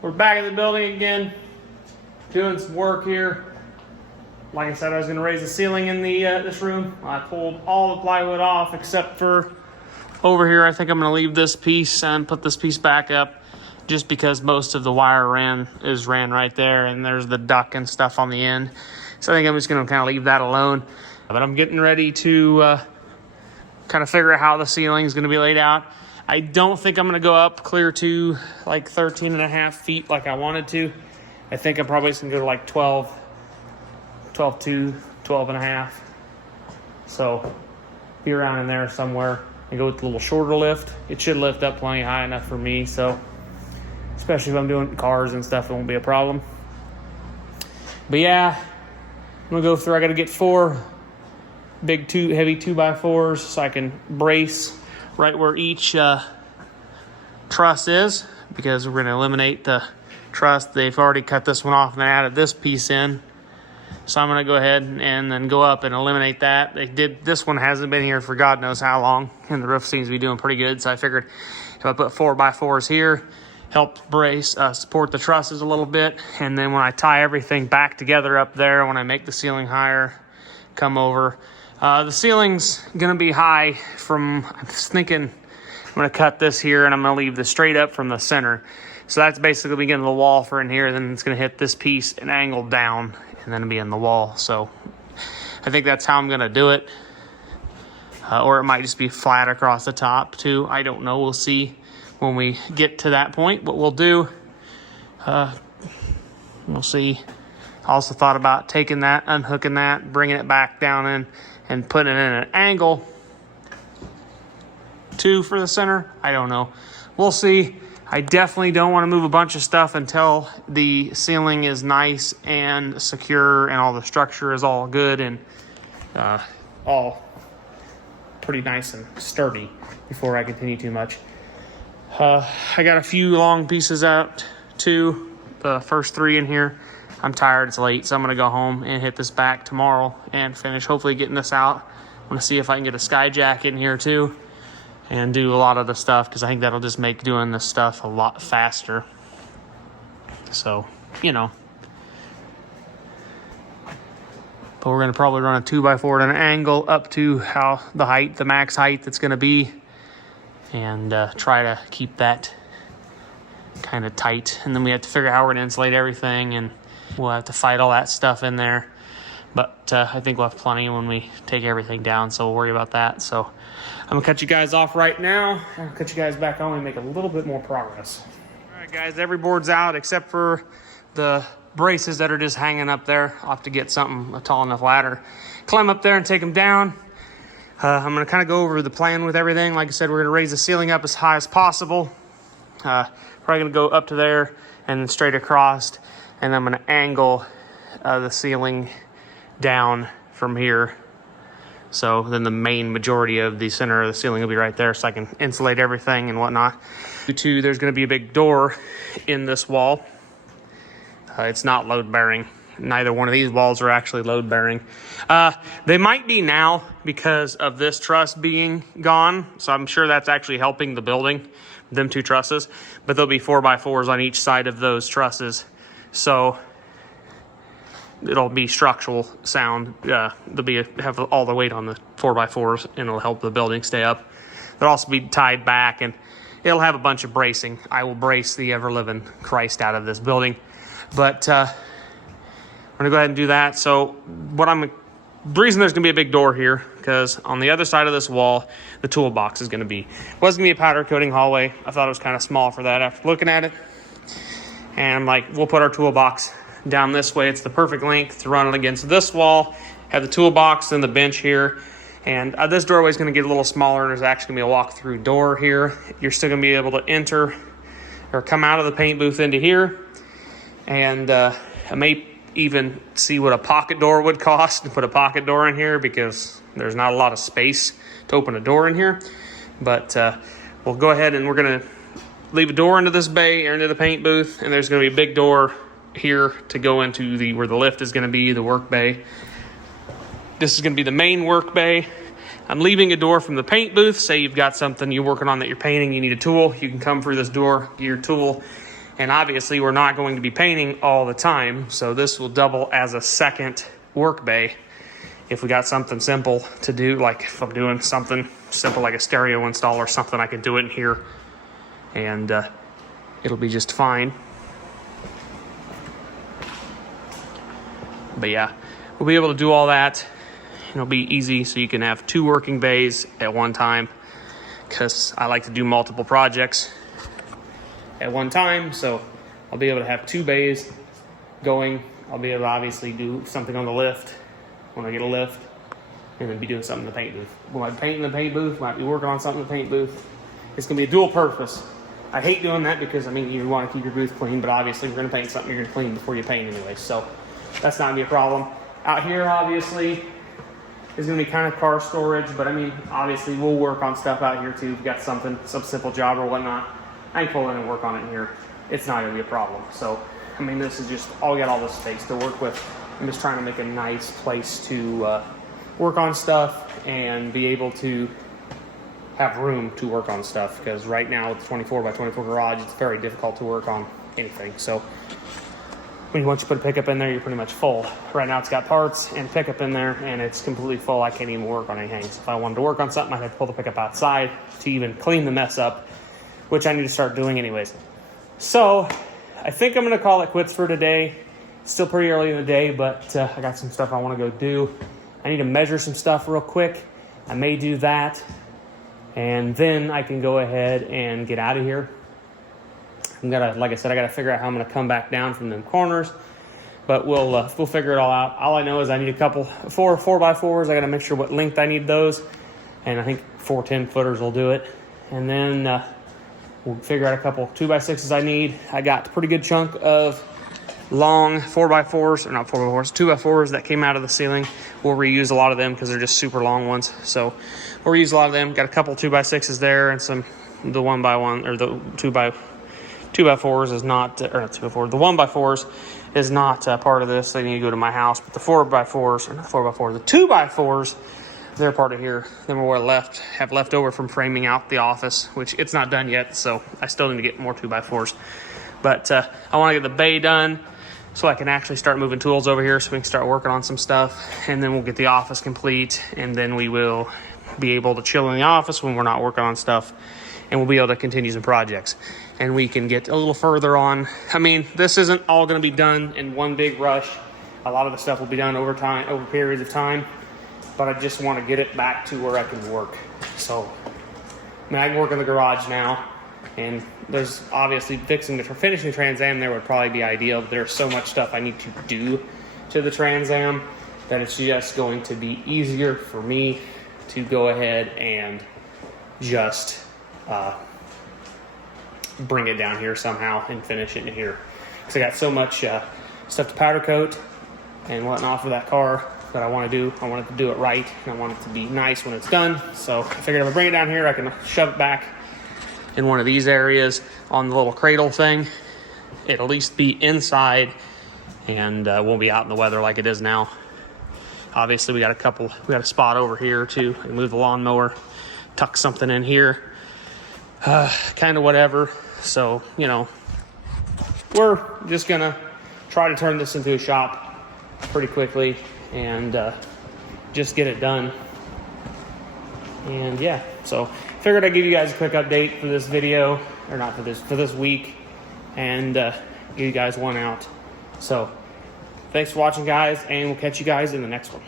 We're back at the building again, doing some work here. Like I said, I was going to raise the ceiling in the this room. I pulled all the plywood off except for over here. I think I'm going to leave this piece and put this piece back up, just because most of the wire ran right there, and there's the duct and stuff on the end. So I think I'm just going to kind of leave that alone. But I'm getting ready to kind of figure out how the ceiling is going to be laid out. I don't think I'm going to go up clear to like 13 and a half feet like I wanted to. I think I'm probably just going to go to like 12 and a half. So be around in there somewhere and go with the little shorter lift. It should lift up plenty high enough for me. So especially if I'm doing cars and stuff, it won't be a problem. But yeah, I'm going to go through. I got to get 4 big heavy 2x4s so I can brace right where each truss is, because we're going to eliminate the truss. They've already cut this one off and added this piece in, so I'm going to go ahead and then go up and eliminate that. This one hasn't been here for God knows how long, and the roof seems to be doing pretty good, so I figured if I put 4x4s here, help brace, support the trusses a little bit, and then when I tie everything back together up there, when I make the ceiling higher, come over. The ceiling's going to be high from, I'm thinking I'm going to cut this here and I'm going to leave this straight up from the center. So that's basically the beginning of the wall for in here. Then it's going to hit this piece and angle down and then it'll be in the wall. So I think that's how I'm going to do it. Or it might just be flat across the top too. I don't know. We'll see when we get to that point what we'll do. We'll see. I also thought about taking that, unhooking that, bringing it back down in, and putting it in an angle 2 for the center. I don't know. We'll see. I definitely don't want to move a bunch of stuff until the ceiling is nice and secure and all the structure is all good and all pretty nice and sturdy before I continue too much. I got a few long pieces out too. The first 3 in here. I'm tired, it's late, so I'm going to go home and hit this back tomorrow and finish hopefully getting this out. I'm going to see if I can get a sky jack in here too and do a lot of the stuff, because I think that'll just make doing this stuff a lot faster. So, you know. But we're going to probably run a 2x4 at an angle up to how the max height that's going to be, and try to keep that kind of tight. And then we have to figure out how we're going to insulate everything, and we'll have to fight all that stuff in there. But I think we'll have plenty when we take everything down, so we'll worry about that. So I'm going to cut you guys off right now. I'll cut you guys back on and make a little bit more progress. All right, guys, every board's out except for the braces that are just hanging up there. I'll have to get a tall enough ladder. Climb up there and take them down. I'm going to kind of go over the plan with everything. Like I said, we're going to raise the ceiling up as high as possible. Probably going to go up to there and then straight across. And I'm going to angle the ceiling down from here. So then the main majority of the center of the ceiling will be right there, so I can insulate everything and whatnot. There's going to be a big door in this wall. It's not load bearing. Neither one of these walls are actually load bearing. They might be now because of this truss being gone. So I'm sure that's actually helping the building, them 2 trusses. But there'll be 4x4s on each side of those trusses. So it'll be structural sound. Have all the weight on the 4x4s, and it'll help the building stay up. They'll also be tied back, and it'll have a bunch of bracing. I will brace the ever-living Christ out of this building. But we're gonna go ahead and do that. So the reason there's gonna be a big door here, because on the other side of this wall, the toolbox is gonna be. It wasn't gonna be a powder coating hallway. I thought it was kind of small for that after looking at it. And I'm like, we'll put our toolbox down this way. It's the perfect length to run it against this wall, have the toolbox and the bench here. And this doorway is going to get a little smaller, and there's actually going to be a walk-through door here. You're still going to be able to enter or come out of the paint booth into here. And I may even see what a pocket door would cost to put a pocket door in here, because there's not a lot of space to open a door in here. But we'll go ahead and we're going to leave a door into this bay or into the paint booth, and there's going to be a big door here to go into where the lift is going to be, the work bay. This is going to be the main work bay. I'm leaving a door from the paint booth. Say you've got something you're working on that you're painting, you need a tool, you can come through this door, get your tool, And obviously we're not going to be painting all the time, so this will double as a second work bay. If we got something simple to do, like if I'm doing something simple like a stereo install or something, I can do it in here and it'll be just fine. But yeah, we'll be able to do all that. It'll be easy, so you can have 2 working bays at one time, because I like to do multiple projects at one time. So I'll be able to have 2 bays going. I'll be able to obviously do something on the lift when I get a lift, and then be doing something in the paint booth. We might be painting the paint booth, might be working on something in the paint booth. It's gonna be a dual purpose. I hate doing that because, I mean, you want to keep your booth clean, but obviously we're gonna paint something you're gonna clean before you paint anyway, so that's not gonna be a problem. Out here, obviously, is gonna be kind of car storage, but I mean, obviously we'll work on stuff out here too. If we've got some simple job or whatnot, I can pull in and work on it in here. It's not gonna be a problem. So, I mean, this is just, we got all this space to work with. I'm just trying to make a nice place to work on stuff and be able to have room to work on stuff, because right now with the 24 by 24 garage, it's very difficult to work on anything. So once you put a pickup in there, you're pretty much full. Right now it's got parts and pickup in there, and it's completely full. I can't even work on anything. So if I wanted to work on something, I'd have to pull the pickup outside to even clean the mess up, which I need to start doing anyways. So I think I'm gonna call it quits for today. Still pretty early in the day, but I got some stuff I want to go do. I need to measure some stuff real quick. I may do that, and then I can go ahead and get out of here. Like I said, I gotta figure out how I'm gonna come back down from them corners, but we'll figure it all out. All I know is I need a couple 4x4s. I gotta make sure what length I need those, and I think 4 10-footers will do it. And then we'll figure out a couple 2x6s I need. I got a pretty good chunk of long 4x4s, or not 4x4s, 2x4s that came out of the ceiling. We'll reuse a lot of them because they're just super long ones. So we'll reuse a lot of them. Got a couple 2x6s there, and the 1x1 or the 2x4s is not, or not 2x4. The 1x4s is not part of this. They need to go to my house. But the 4x4s, or not 4x4s, the 2x4s, they're part of here. Then we're have left over from framing out the office, which it's not done yet. So I still need to get more 2x4s. But I want to get the bay done, so I can actually start moving tools over here so we can start working on some stuff. And then we'll get the office complete, and then we will be able to chill in the office when we're not working on stuff, and we'll be able to continue some projects. And we can get a little further on. I mean, this isn't all going to be done in one big rush. A lot of the stuff will be done over periods of time, but I just want to get it back to where I can work. So, I mean, I can work in the garage now, and there's obviously finishing the Trans Am there would probably be ideal, but there's so much stuff I need to do to the Trans Am that it's just going to be easier for me to go ahead and just bring it down here somehow and finish it in here. Because I got so much stuff to powder coat and whatnot for that car that I want to do. I want it to do it right, and I want it to be nice when it's done. So I figured if I bring it down here, I can shove it back in one of these areas on the little cradle thing. It'll at least be inside and won't be out in the weather like it is now. Obviously we got a spot over here too. I can move the lawnmower, tuck something in here, kind of whatever. So, you know, we're just gonna try to turn this into a shop pretty quickly and just get it done. And yeah, so figured I'd give you guys a quick update for this video, or not for this week, and give you guys one out. So thanks for watching, guys, and we'll catch you guys in the next one.